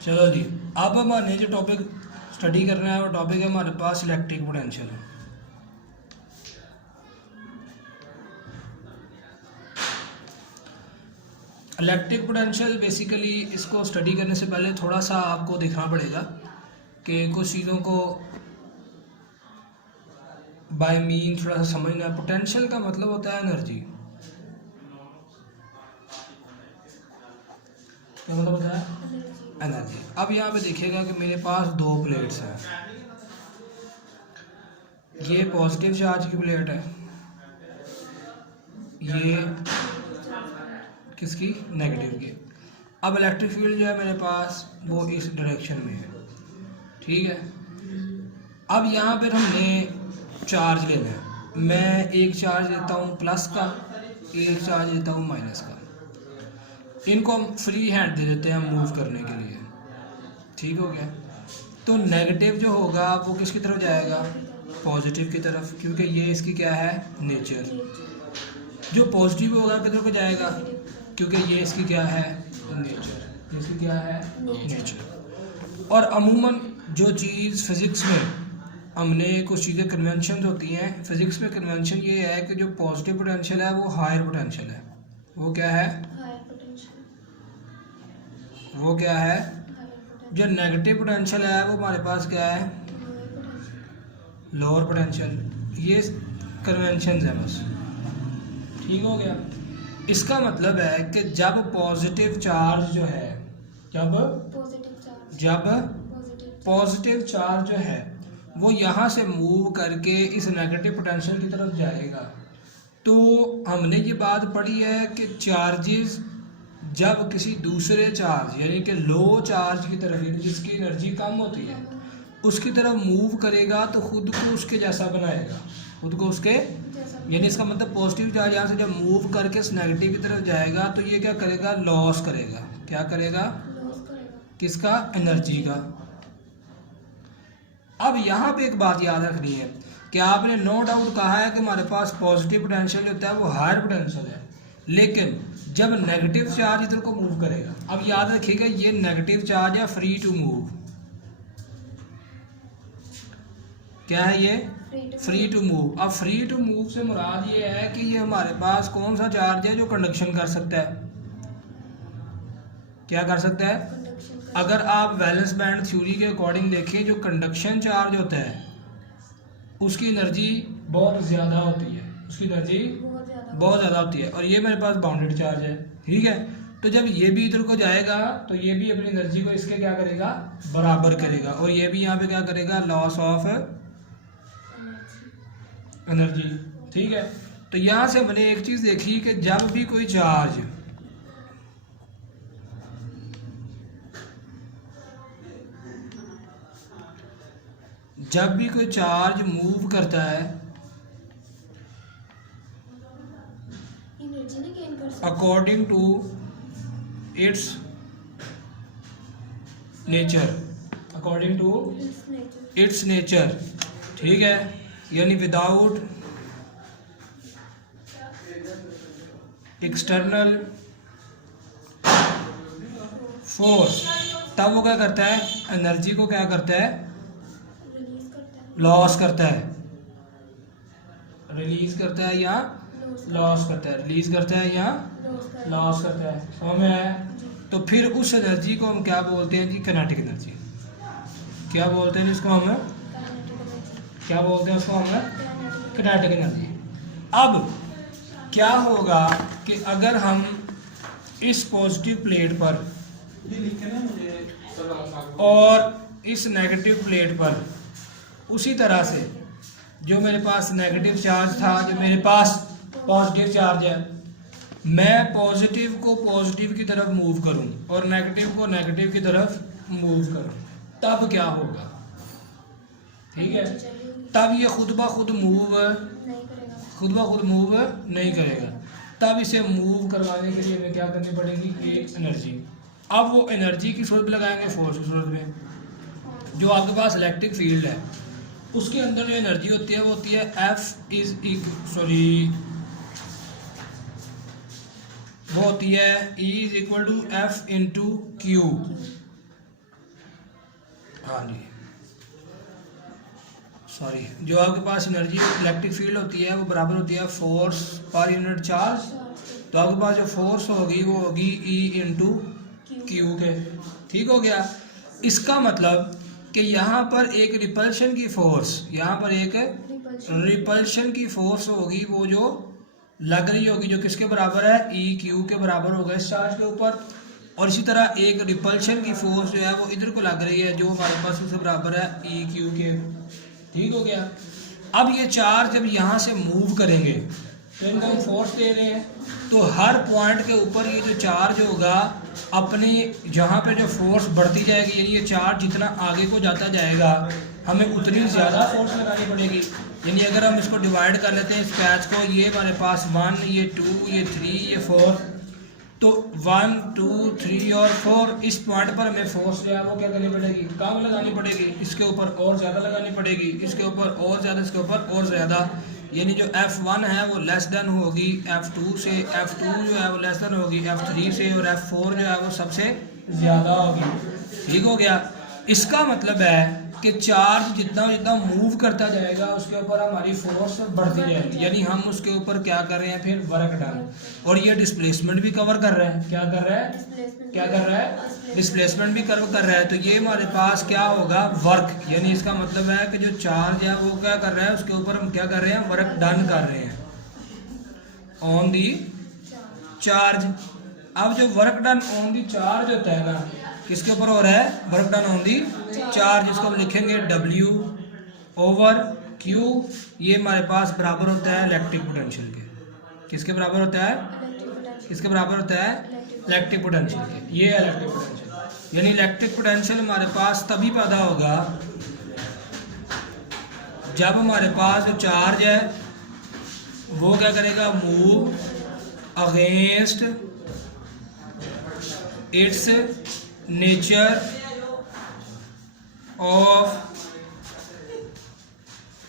चलो जी, अब हमारे जो टॉपिक स्टडी करना है वो टॉपिक है हमारे पास electric potential. Electric potential basically इसको स्टडी करने से पहले थोड़ा सा आपको देखना पड़ेगा कि कुछ चीज़ों को बाय मीन थोड़ा सा समझना है। पोटेंशियल का मतलब होता है एनर्जी। क्या मतलब होता है? एनर्जी। अब यहाँ पे देखिएगा कि मेरे पास दो प्लेट्स हैं। ये पॉजिटिव चार्ज की प्लेट है, ये किसकी? नेगेटिव की। अब इलेक्ट्रिक फील्ड जो है मेरे पास वो इस डायरेक्शन में है, ठीक है। अब यहाँ पर हमने चार्ज लेना है। मैं एक चार्ज लेता हूँ प्लस का, एक चार्ज लेता हूँ माइनस का। इनको हम फ्री हैंड दे देते हैं मूव करने के लिए, ठीक हो गया। तो नेगेटिव जो होगा वो किसकी तरफ जाएगा? पॉजिटिव की तरफ, क्योंकि ये इसकी क्या है? नेचर। जो पॉजिटिव होगा किधर को जाएगा? क्योंकि ये इसकी क्या है? नेचर। इसकी क्या है? नेचर। और अमूमन जो चीज़ फिज़िक्स में हमने कुछ चीज़ें कन्वेंशन होती हैं, फिज़िक्स में कन्वेंशन ये है कि जो पॉजिटिव पोटेंशियल है वो हायर पोटेंशियल है। वो क्या है? वो क्या है? जो नेगेटिव पोटेंशियल है वो हमारे पास क्या है? Lower potential. ये कन्वेंशन है बस, ठीक हो गया। इसका मतलब है कि जब पॉजिटिव चार्ज जो है, जब पॉजिटिव चार्ज जो है वो यहाँ से मूव करके इस नेगेटिव पोटेंशियल की तरफ जाएगा, तो हमने ये बात पढ़ी है कि चार्जेस जब किसी दूसरे चार्ज यानी कि लो चार्ज की तरफ, यानी जिसकी एनर्जी कम होती है, उसकी तरफ मूव करेगा तो खुद को उसके जैसा बनाएगा, खुद को उसके, यानी इसका मतलब पॉजिटिव चार्ज यहाँ से जब मूव करके इस नेगेटिव की तरफ जाएगा तो ये क्या करेगा? लॉस करेगा। क्या करेगा? किसका? एनर्जी का। अब यहाँ पे एक बात याद रखनी है कि आपने नो डाउट कहा है कि हमारे पास पॉजिटिव पोटेंशियल होता है वो हायर पोटेंशियल है, लेकिन जब नेगेटिव चार्ज इधर को मूव करेगा, अब याद रखिएगा ये नेगेटिव चार्ज है फ्री टू मूव। क्या है ये? Free to move. अब फ्री टू मूव से मुराद ये है कि ये हमारे पास कौन सा चार्ज है जो कंडक्शन कर सकता है? क्या कर सकता है? अगर आप वैलेंस बैंड थ्योरी के अकॉर्डिंग देखें, जो कंडक्शन चार्ज होता है उसकी एनर्जी बहुत ज़्यादा होती है, उसकी एनर्जी बहुत ज़्यादा होती है, और ये मेरे पास बाउंडेड चार्ज है, ठीक है। तो जब ये भी इधर को जाएगा तो ये भी अपनी एनर्जी को इसके क्या करेगा? बराबर करेगा, और ये भी यहाँ पे क्या करेगा? लॉस ऑफ एनर्जी, ठीक है। तो यहाँ से मैंने एक चीज़ देखी कि जब भी कोई चार्ज मूव करता है according to its nature, according to its nature, ठीक है, यानी विदाउट एक्सटर्नल फोर्स, तब वो क्या करता है? एनर्जी को क्या करता है? लॉस करता है। रिलीज करता है या लॉस करता है? रिलीज करता है या लॉस करता है, समझ में आया? तो फिर उस एनर्जी को हम क्या बोलते हैं जी? Kinetic energy. क्या बोलते हैं इसको हम? क्या बोलते हैं उसको हम? Kinetic energy. अब क्या होगा कि अगर हम इस पॉजिटिव प्लेट पर और इस नेगेटिव प्लेट पर उसी तरह से, जो मेरे पास नेगेटिव चार्ज था, जो मेरे पास पॉजिटिव चार्ज है, मैं पॉजिटिव को पॉजिटिव की तरफ मूव करूं और नेगेटिव को नेगेटिव की तरफ मूव करूं, तब क्या होगा? ठीक है, तब ये खुद ब खुद मूव नहीं करेगा। तब इसे मूव करवाने के लिए हमें क्या करनी पड़ेगी? एक एनर्जी। अब वो एनर्जी की सूरत में लगाएंगे फोर्स की सूरत में। जो आपके पास इलेक्ट्रिक फील्ड है उसके अंदर जो एनर्जी होती है वो होती है वो होती है E = F × Q। हाँ जी सॉरी, जो आपके पास एनर्जी इलेक्ट्रिक फील्ड होती है वो बराबर होती है फोर्स पर यूनिट चार्ज। तो आपके पास जो फोर्स होगी वो होगी E इंटू क्यू के। ठीक हो गया। इसका मतलब कि यहाँ पर एक रिपल्शन की फोर्स, यहाँ पर एक रिपल्शन की फोर्स होगी वो जो लग रही होगी, जो किसके बराबर है, ई क्यू के बराबर होगा इस चार्ज के ऊपर। और इसी तरह एक रिपल्शन की फोर्स जो है वो इधर को लग रही है, जो हमारे पास उससे बराबर है ई क्यू के। ठीक हो गया। अब ये चार्ज जब यहाँ से मूव करेंगे तो इनको हम फोर्स दे रहे हैं, तो हर पॉइंट के ऊपर ये जो चार्ज होगा अपनी जहाँ पे जो फोर्स बढ़ती जाएगी, यानी ये चार्ज जितना आगे को जाता जाएगा हमें उतनी ज़्यादा फोर्स लगानी पड़ेगी। यानी अगर हम इसको डिवाइड कर लेते हैं इस पैच को, ये हमारे पास 1, ये 2, ये 3, ये 4, तो 1, 2, 3 और 4 इस पॉइंट पर हमें फोर्स जो है वो क्या करनी पड़ेगी, कम लगानी पड़ेगी, इसके ऊपर और ज़्यादा लगानी पड़ेगी, इसके ऊपर और ज़्यादा, इसके ऊपर और ज़्यादा। यानी जो F1 है वो लेस देन होगी F2 से, F2 जो है वो लेस देन होगी F3 से, और F4 जो है वो सबसे ज़्यादा होगी। ठीक हो गया। इसका मतलब है कि चार्ज जितना जितना मूव करता जाएगा उसके ऊपर हमारी फोर्स बढ़ती जाएगी, यानी हम उसके ऊपर क्या कर रहे हैं, फिर वर्क डन। और ये डिस्प्लेसमेंट भी कवर कर रहा है, क्या कर रहा है, क्या कर रहा है, डिस्प्लेसमेंट भी कवर कर रहा है। तो ये हमारे पास क्या होगा, वर्क, यानी इसका मतलब है कि जो चार्ज है वो क्या कर रहा है, उसके ऊपर हम क्या कर रहे हैं, वर्क डन कर रहे हैं ऑन दी चार्ज। अब जो work done on the charge होता है ना, किसके ऊपर हो रहा है, work done on the charge, जिसको हम लिखेंगे W ओवर Q। ये हमारे पास बराबर होता है इलेक्ट्रिक पोटेंशियल के। किसके बराबर होता है, किसके बराबर होता है, इलेक्ट्रिक पोटेंशियल के। ये है इलेक्ट्रिक पोटेंशियल। यानी इलेक्ट्रिक पोटेंशियल हमारे पास तभी पैदा होगा जब हमारे पास जो चार्ज है वो क्या करेगा, move against it's nature of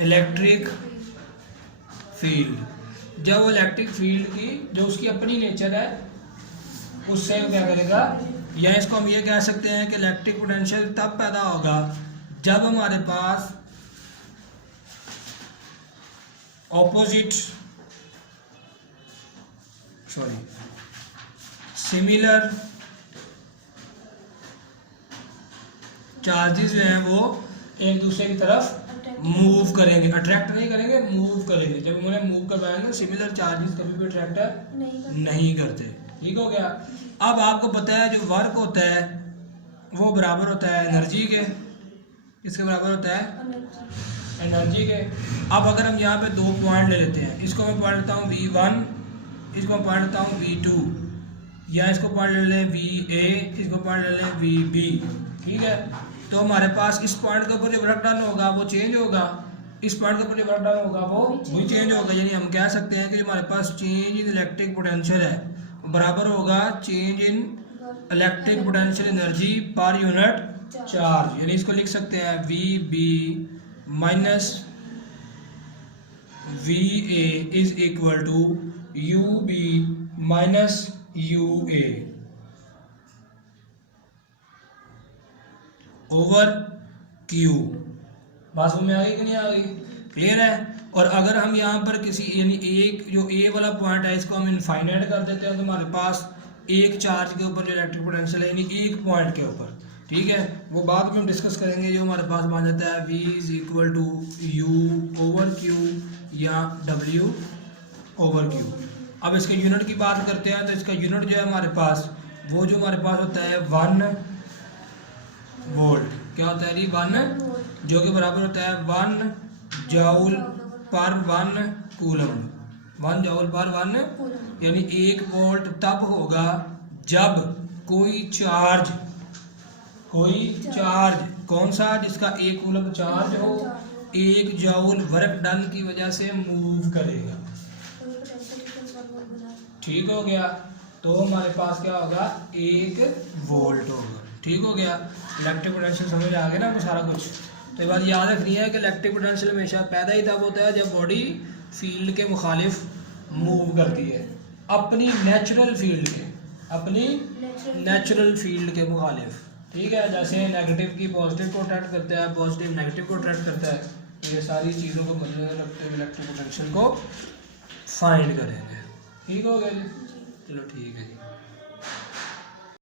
electric field. जब वो इलेक्ट्रिक फील्ड की जो उसकी अपनी नेचर है उससे वो क्या करेगा, या इसको हम ये कह सकते हैं कि इलेक्ट्रिक पोटेंशियल तब पैदा होगा जब हमारे पास सिमिलर चार्जेस जो हैं वो एक दूसरे की तरफ मूव करेंगे, अट्रैक्ट नहीं करेंगे, मूव करेंगे। जब उन्हें मूव करवाएंगे, सिमिलर चार्जेस कभी भी अट्रैक्ट नहीं करते। ठीक हो गया। अब आपको पता है जो वर्क होता है वो बराबर होता है एनर्जी के। किसके बराबर होता है, एनर्जी के। अब अगर हम यहाँ पे दो पॉइंट ले लेते हैं, इसको मैं पॉइंट लेता हूँ V1, इसको मैं पॉइंट लेता हूँ V2, या इसको पॉइंट ले लें VA, इसको पॉइंट ले लें VB। ठीक है। तो हमारे पास इस पॉइंट के ऊपर जो वर्क डन होगा वो चेंज होगा, इस पॉइंट के ऊपर जो वर्क डन होगा वो भी चेंज होगा। यानी हम कह सकते हैं कि हमारे पास चेंज इन इलेक्ट्रिक पोटेंशियल है बराबर होगा change in electric potential energy per unit charge. यानी इसको लिख सकते हैं VB minus VA is equal to UB minus UA over Q। बात समझ में आ गई कि नहीं आ गई, क्लियर है। और अगर हम यहाँ पर किसी यानी एक जो A वाला पॉइंट है इसको हम इनफाइनाइट कर देते हैं, तो हमारे पास एक चार्ज के ऊपर जो इलेक्ट्रिक पोटेंशियल है यानी एक पॉइंट के ऊपर, ठीक है, वो बाद में हम डिस्कस करेंगे। जो हमारे पास बन जाता है V is equal to U over Q या W ओवर Q। अब इसके यूनिट की बात करते हैं, तो इसका यूनिट जो है हमारे पास वो जो हमारे पास होता है 1 वोल्ट। क्या होता है जी, 1, जो कि बराबर होता है 1 जूल पर 1 कूलम। 1 जूल पर 1, यानी 1 वोल्ट तब होगा जब कोई चार्ज कौन सा, जिसका 1 कूलम चार्ज हो 1 जूल वर्क डन की वजह से मूव करेगा। ठीक हो गया। तो हमारे पास क्या होगा, 1 वोल्ट होगा। ठीक हो गया। इलेक्ट्रिक पोटेंशियल समझ आ गया ना आपको सारा कुछ। तो ये बात याद रखनी है कि इलेक्ट्रिक पोटेंशियल हमेशा पैदा ही तब होता है जब बॉडी फील्ड के मुखालिफ मूव करती है, अपनी नेचुरल फील्ड के मुखालिफ। ठीक है, जैसे नेगेटिव की पॉजिटिव को अट्रैक्ट करता है, पॉजिटिव नेगेटिव को अट्रैक्ट करता है, तो ये सारी चीज़ों को मद्देनजर रखते हुए इलेक्ट्रिक पोटेंशियल को फाइंड करेंगे। ठीक हो गया जी, चलो ठीक है जी।